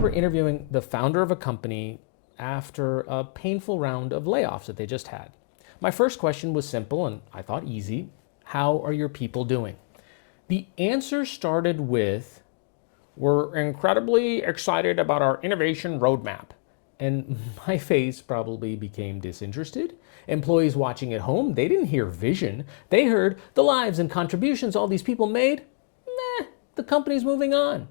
remember interviewing the founder of a company after a painful round of layoffs that they just had. My first question was simple and I thought easy. How are your people doing? The answer started with, "We're incredibly excited about our innovation roadmap." And my face probably became disinterested. Employees watching at home, they didn't hear vision. They heard the lives and contributions all these people made. The company's moving on.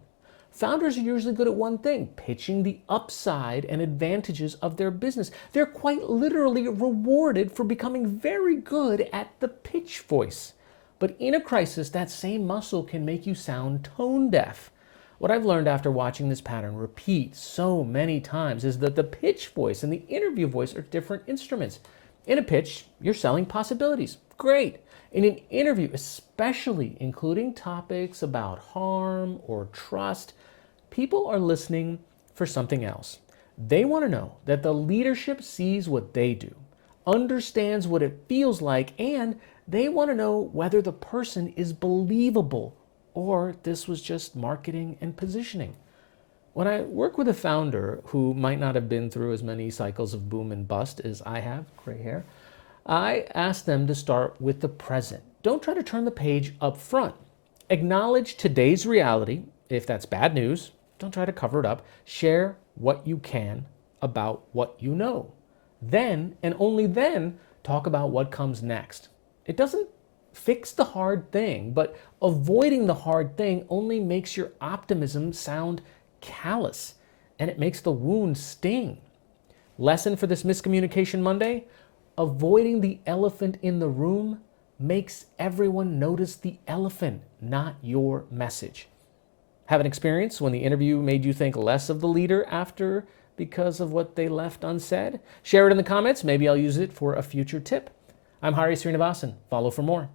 Founders are usually good at one thing, pitching the upside and advantages of their business. They're quite literally rewarded for becoming very good at the pitch voice. But in a crisis, that same muscle can make you sound tone deaf. What I've learned after watching this pattern repeat so many times is that the pitch voice and the interview voice are different instruments. In a pitch, you're selling possibilities. Great. In an interview, especially including topics about harm or trust, people are listening for something else. They want to know that the leadership sees what they do, understands what it feels like, and they want to know whether the person is believable or this was just marketing and positioning. When I work with a founder who might not have been through as many cycles of boom and bust as I have, gray hair, I ask them to start with the present. Don't try to turn the page up front. Acknowledge today's reality. If that's bad news, don't try to cover it up. Share what you can about what you know. Then, and only then, talk about what comes next. It doesn't fix the hard thing, but avoiding the hard thing only makes your optimism sound callous, and it makes the wound sting. Lesson for this Miscommunication Monday: avoiding the elephant in the room makes everyone notice the elephant, not your message. Have an experience when the interview made you think less of the leader after because of what they left unsaid? Share it in the comments. Maybe I'll use it for a future tip. I'm Hari Srinivasan. Follow for more.